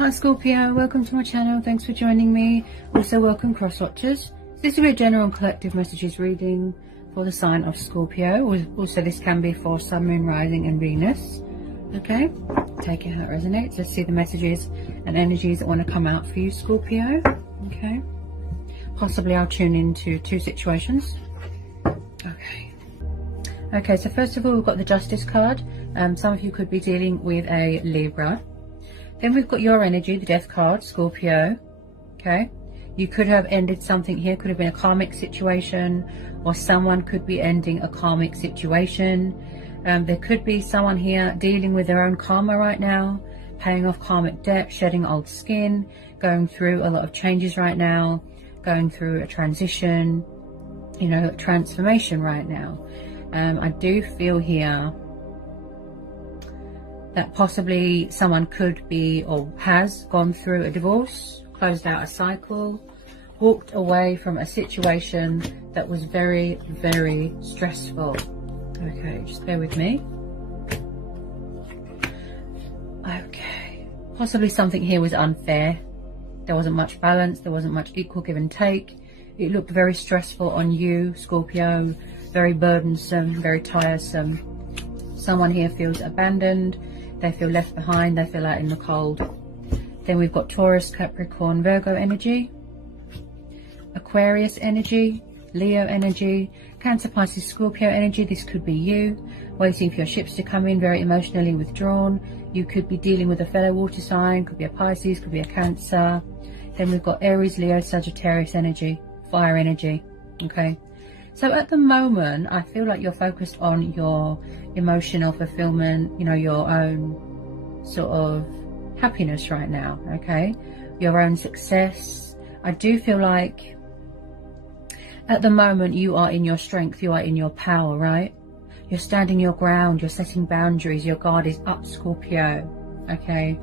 Hi Scorpio, welcome to my channel. Thanks for joining me. Also welcome cross watchers. This will be a general and collective messages reading for the sign of Scorpio. Also this can be for Sun, Moon, Rising and Venus. Okay, take it how it resonates. Let's see the messages and energies that want to come out for you, Scorpio. Okay, possibly I'll tune into two situations. Okay, so first of all we've got the Justice card. Some of you could be dealing with a Libra. Then we've got your energy, the Death card, Scorpio. Okay, you could have ended something here. Could have been a karmic situation, or someone could be ending a karmic situation. There could be someone here dealing with their own karma right now, paying off karmic debt, shedding old skin, going through a lot of changes right now, going through a transition, you know, a transformation right now. I do feel here that possibly someone could be or has gone through a divorce, closed out a cycle, walked away from a situation that was very, very stressful. Okay, just bear with me. Okay, possibly something here was unfair. There wasn't much balance, there wasn't much equal give and take. It looked very stressful on you, Scorpio, very burdensome, very tiresome. Someone here feels abandoned. They feel left behind, they feel out in the cold. Then we've got Taurus, Capricorn, Virgo energy, Aquarius energy, Leo energy, Cancer, Pisces, Scorpio energy. This could be you, waiting for your ships to come in, very emotionally withdrawn. You could be dealing with a fellow water sign, could be a Pisces, could be a Cancer. Then we've got Aries, Leo, Sagittarius energy, fire energy. Okay, so at the moment I feel like you're focused on your emotional fulfillment, you know, your own sort of happiness right now. Okay, your own success. I do feel like at the moment you are in your strength, you are in your power, right? You're standing your ground, you're setting boundaries, your guard is up, Scorpio. Okay,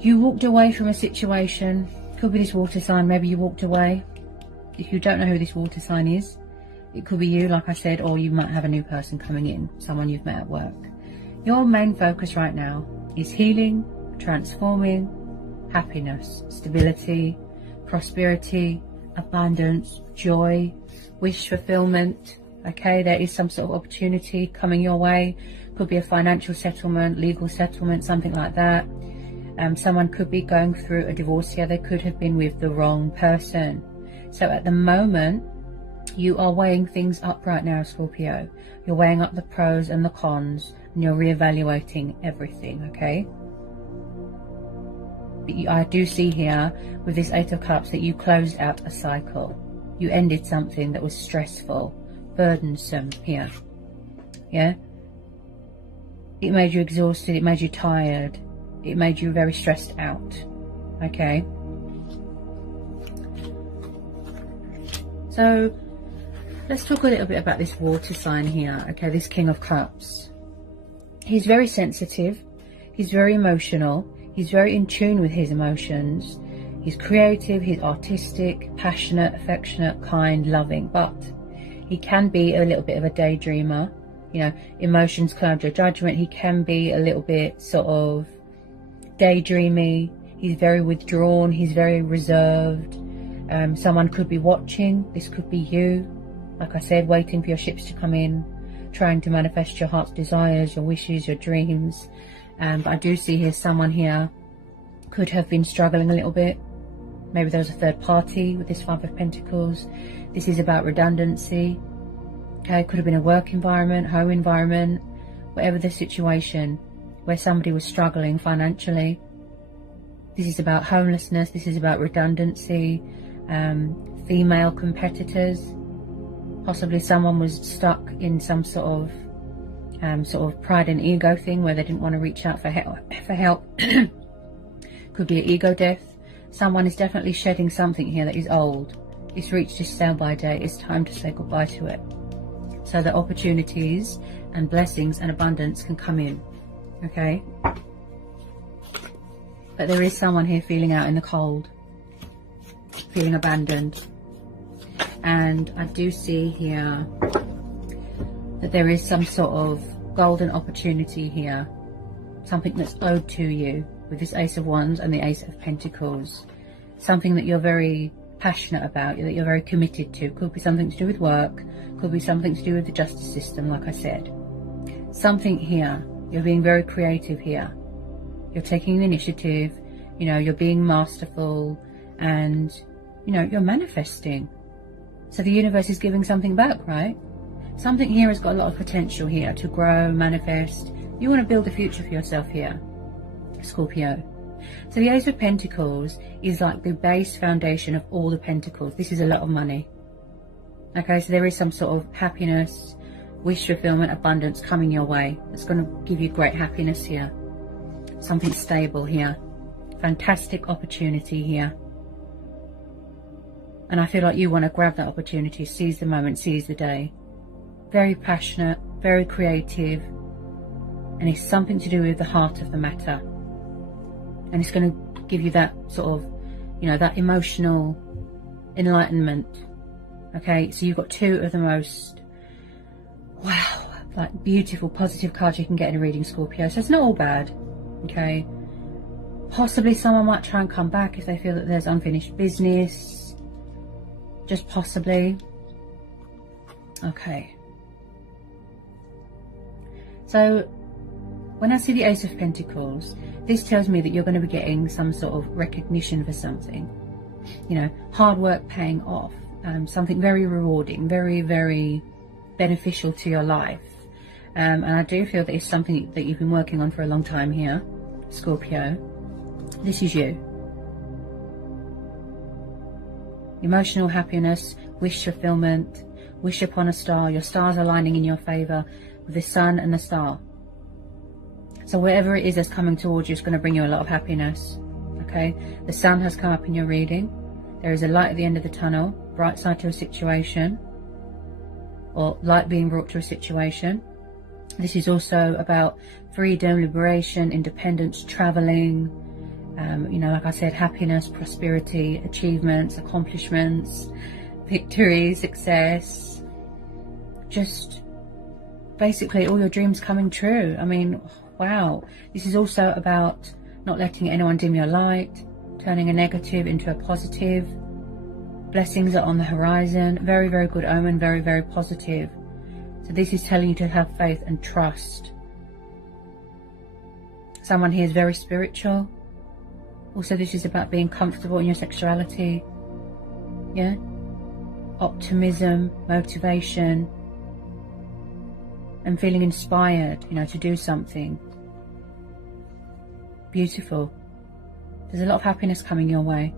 you walked away from a situation, could be this water sign. Maybe you walked away. If you don't know who this water sign is, it could be you, like I said, or you might have a new person coming in, someone you've met at work. Your main focus right now is healing, transforming, happiness, stability, prosperity, abundance, joy, wish fulfillment. Okay, there is some sort of opportunity coming your way. Could be a financial settlement, legal settlement, something like that. Someone could be going through a divorce here. They could have been with the wrong person. So at the moment, you are weighing things up right now, Scorpio. You're weighing up the pros and the cons, and you're reevaluating everything, okay? But I do see here, with this Eight of Cups, that you closed out a cycle. You ended something that was stressful, burdensome here, yeah? It made you exhausted, it made you tired, it made you very stressed out, okay? So let's talk a little bit about this water sign here. Okay, this King of Cups. He's very sensitive. He's very emotional. He's very in tune with his emotions. He's creative. He's artistic, passionate, affectionate, kind, loving. But he can be a little bit of a daydreamer. You know, emotions cloud your judgment. He can be a little bit sort of daydreamy. He's very withdrawn. He's very reserved. Someone could be watching. This could be you, like I said, waiting for your ships to come in, trying to manifest your heart's desires, your wishes, your dreams. But I do see here someone here could have been struggling a little bit. Maybe there was a third party with this Five of Pentacles. This is about redundancy. Okay, could have been a work environment, home environment, whatever the situation, where somebody was struggling financially. This is about homelessness. This is about redundancy. Female competitors. Possibly someone was stuck in some sort of pride and ego thing where they didn't want to reach out for help. Could be an ego death. Someone is definitely shedding something here that is old. It's reached its sell-by date. It's time to say goodbye to it, so that opportunities and blessings and abundance can come in. Okay, but there is someone here feeling out in the cold, feeling abandoned. And I do see here that there is some sort of golden opportunity here, something that's owed to you. with this Ace of Wands and the Ace of Pentacles. Something that you're very passionate about, that you're very committed to. Could be something to do with work, could be something to do with the justice system, like I said. Something here, you're being very creative here. You're taking the initiative, you know, you're being masterful, and, you know, you're manifesting. So the universe is giving something back, right? Something here has got a lot of potential here to grow, manifest. You want to build a future for yourself here, Scorpio. So the Ace of Pentacles is like the base foundation of all the pentacles. This is a lot of money. Okay, so there is some sort of happiness, wish fulfillment, abundance coming your way. It's going to give you great happiness here. Something stable here. Fantastic opportunity here. And I feel like you want to grab that opportunity, seize the moment, seize the day. Very passionate, very creative. And it's something to do with the heart of the matter. And it's going to give you that sort of, you know, that emotional enlightenment. Okay, so you've got two of the most, wow, like beautiful, positive cards you can get in a reading, Scorpio. So it's not all bad, okay? Possibly someone might try and come back if they feel that there's unfinished business. Just possibly. Okay. So when I see the Ace of Pentacles, this tells me that you're going to be getting some sort of recognition for something. You know, hard work paying off. Something very rewarding, very, very beneficial to your life. And I do feel that it's something that you've been working on for a long time here, Scorpio. This is you. Emotional happiness, wish fulfillment, wish upon a star. Your stars aligning in your favour with the sun and the star. So whatever it is that's coming towards you is going to bring you a lot of happiness. Okay, the sun has come up in your reading. There is a light at the end of the tunnel, bright side to a situation, or light being brought to a situation. This is also about freedom, liberation, independence, traveling, you know, like I said, happiness, prosperity, achievements, accomplishments, victory, success, just basically all your dreams coming true. I mean, wow. This is also about not letting anyone dim your light, turning a negative into a positive. Blessings are on the horizon. Very, very good omen. Very, very positive. So this is telling you to have faith and trust. Someone here is very spiritual. Also, this is about being comfortable in your sexuality. Yeah? Optimism, motivation, and feeling inspired, you know, to do something. Beautiful. There's a lot of happiness coming your way.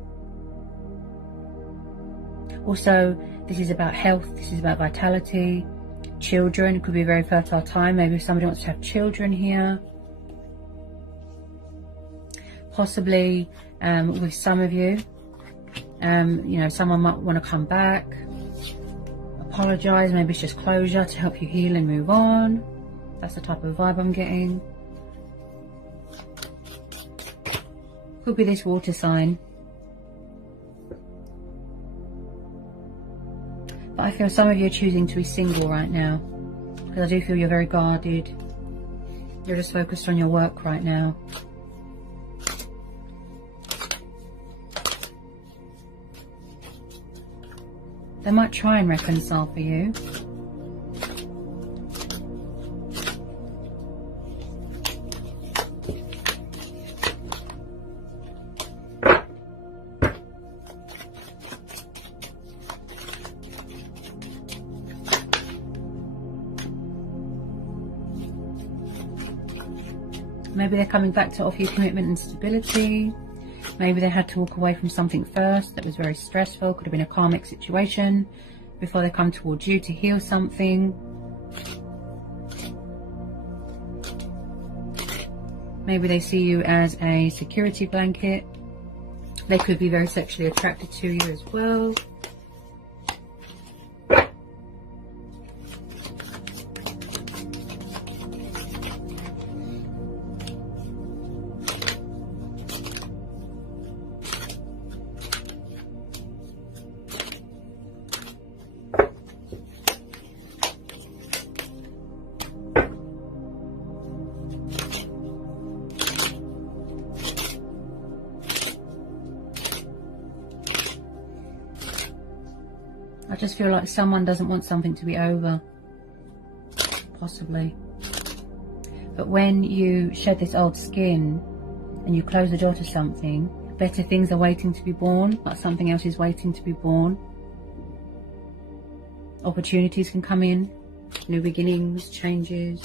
Also, this is about health, this is about vitality, children. It could be a very fertile time. Maybe somebody wants to have children here. Possibly with some of you, you know, someone might want to come back, apologise. Maybe it's just closure to help you heal and move on. That's the type of vibe I'm getting. Could be this water sign. But I feel some of you are choosing to be single right now, because I do feel you're very guarded. You're just focused on your work right now. They might try and reconcile for you. Maybe they're coming back to offer you commitment and stability. Maybe they had to walk away from something first that was very stressful. Could have been a karmic situation before they come towards you to heal something. Maybe they see you as a security blanket. They could be very sexually attracted to you as well. I just feel like someone doesn't want something to be over. Possibly. But when you shed this old skin and you close the door to something, better things are waiting to be born. Like something else is waiting to be born. Opportunities can come in. New beginnings, changes.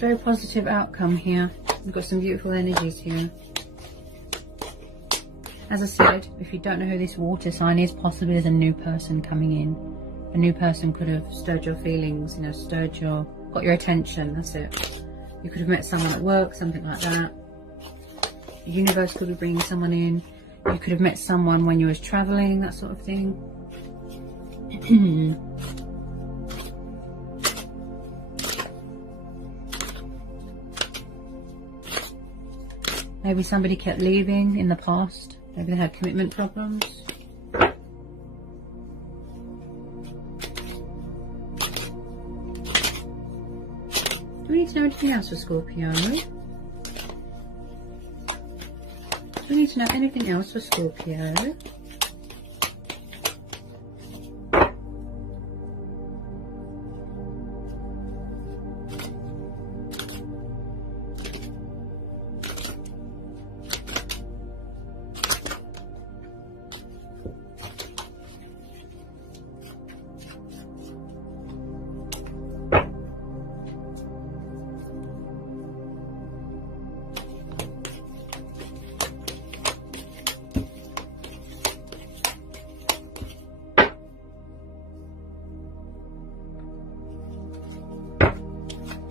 Very positive outcome here. We've got some beautiful energies here. As I said, if you don't know who this water sign is, possibly there's a new person coming in. A new person could have stirred your feelings, you know, got your attention, that's it. You could have met someone at work, something like that. The universe could be bringing someone in. You could have met someone when you was traveling, that sort of thing. Maybe somebody kept leaving in the past. Maybe they had commitment problems. Do we need to know anything else for Scorpio? Do we need to know anything else for Scorpio?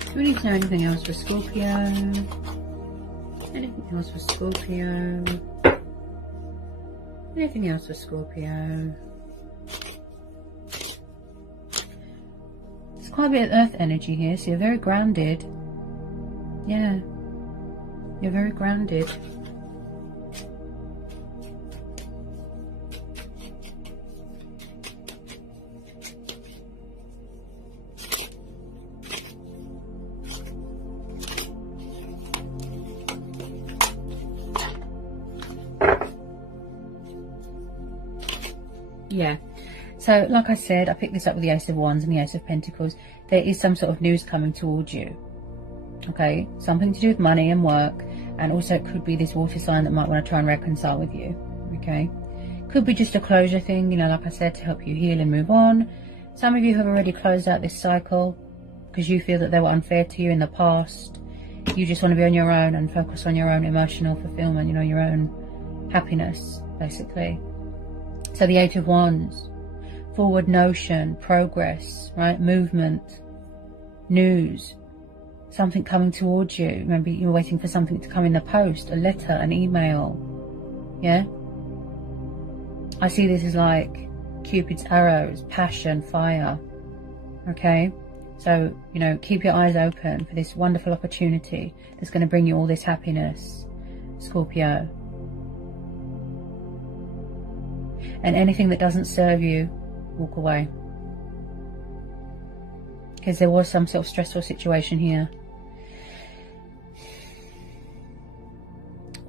Do we need to know anything else for Scorpio? Anything else for Scorpio? Anything else for Scorpio? There's quite a bit of earth energy here, so you're very grounded. Yeah, you're very grounded. Yeah, so like I said, I picked this up with the Ace of Wands and the Ace of Pentacles. There is some sort of news coming towards you. Okay, something to do with money and work, and also it could be this water sign that might want to try and reconcile with you. Okay, could be just a closure thing, you know, like I said, to help you heal and move on. Some of you have already closed out this cycle because you feel that they were unfair to you in the past. You just want to be on your own and focus on your own emotional fulfillment, you know, your own happiness, basically. So the Eight of Wands, forward notion, progress, right? Movement, news, something coming towards you. Maybe you're waiting for something to come in the post, a letter, an email. Yeah? I see this as like Cupid's arrows, passion, fire. Okay? So, you know, keep your eyes open for this wonderful opportunity that's going to bring you all this happiness, Scorpio. And anything that doesn't serve you, walk away. Because there was some sort of stressful situation here.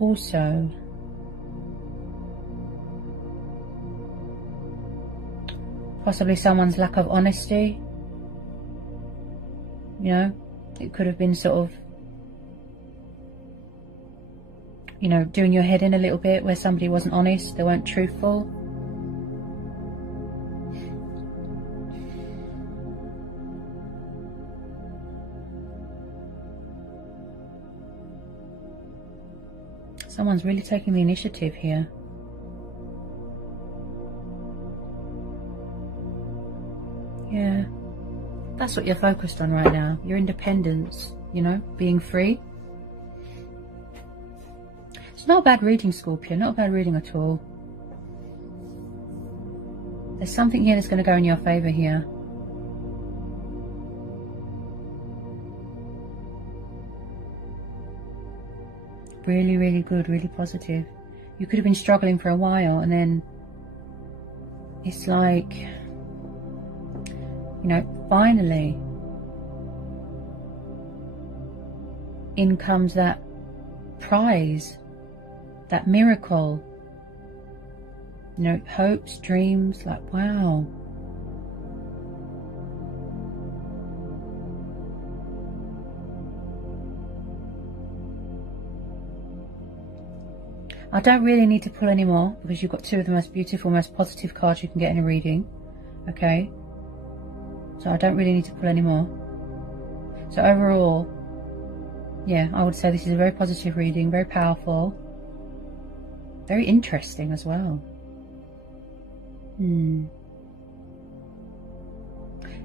Also, possibly someone's lack of honesty. You know, it could have been sort of, you know, doing your head in a little bit where somebody wasn't honest, they weren't truthful. Someone's really taking the initiative here. Yeah. That's what you're focused on right now. Your independence, you know, being free. It's not a bad reading, Scorpio. Not a bad reading at all. There's something here that's going to go in your favour here. really, really good, really positive. You could have been struggling for a while, and then it's like, you know, finally in comes that prize, that miracle. You know, hopes, dreams, like, wow. I don't really need to pull any more because you've got two of the most beautiful, most positive cards you can get in a reading. Okay? So I don't really need to pull any more. So overall, yeah, I would say this is a very positive reading, very powerful, very interesting as well.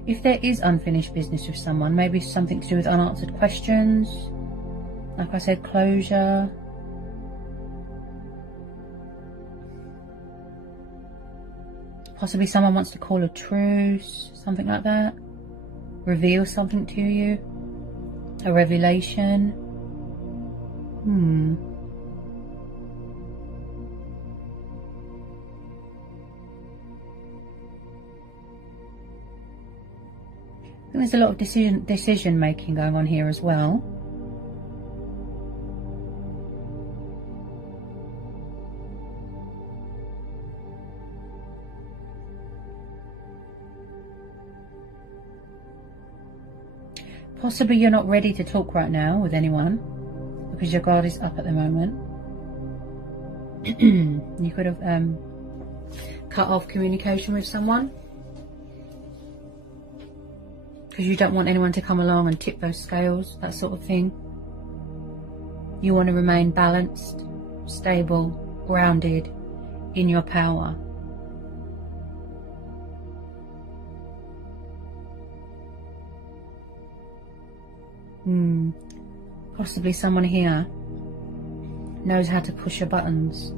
If there is unfinished business with someone, maybe something to do with unanswered questions, like I said, closure. Possibly someone wants to call a truce, something like that. Reveal something to you. A revelation. I think there's a lot of decision making going on here as well. Possibly you're not ready to talk right now with anyone because your guard is up at the moment. You could have cut off communication with someone because you don't want anyone to come along and tip those scales, that sort of thing. You want to remain balanced, stable, grounded in your power. Possibly someone here knows how to push your buttons.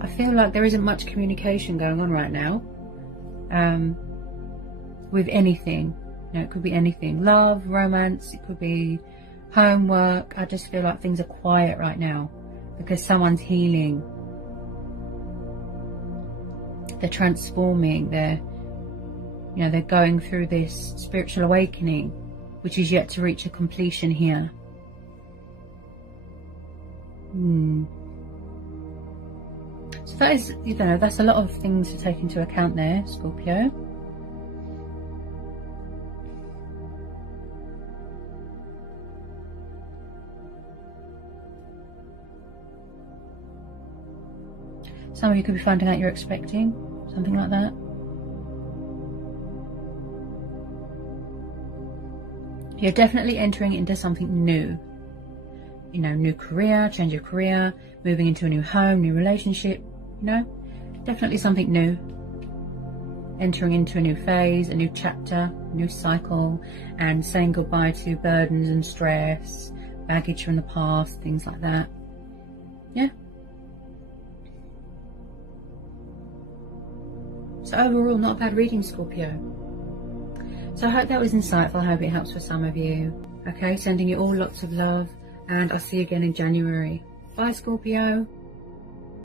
I feel like there isn't much communication going on right now with anything. You know, it could be anything. Love, romance, it could be homework. I just feel like things are quiet right now because someone's healing. They're transforming. They're going through this spiritual awakening, which is yet to reach a completion here. So that is, that's a lot of things to take into account there, Scorpio. Some of you could be finding out you're expecting, something like that. You're definitely entering into something new. You know, new career, change of career, moving into a new home, new relationship, definitely something new. Entering into a new phase, a new chapter, new cycle, and saying goodbye to burdens and stress, baggage from the past, things like that. Yeah. So overall, not a bad reading, Scorpio. So I hope that was insightful. I hope it helps for some of you. Okay, sending you all lots of love, and I'll see you again in January. Bye, Scorpio.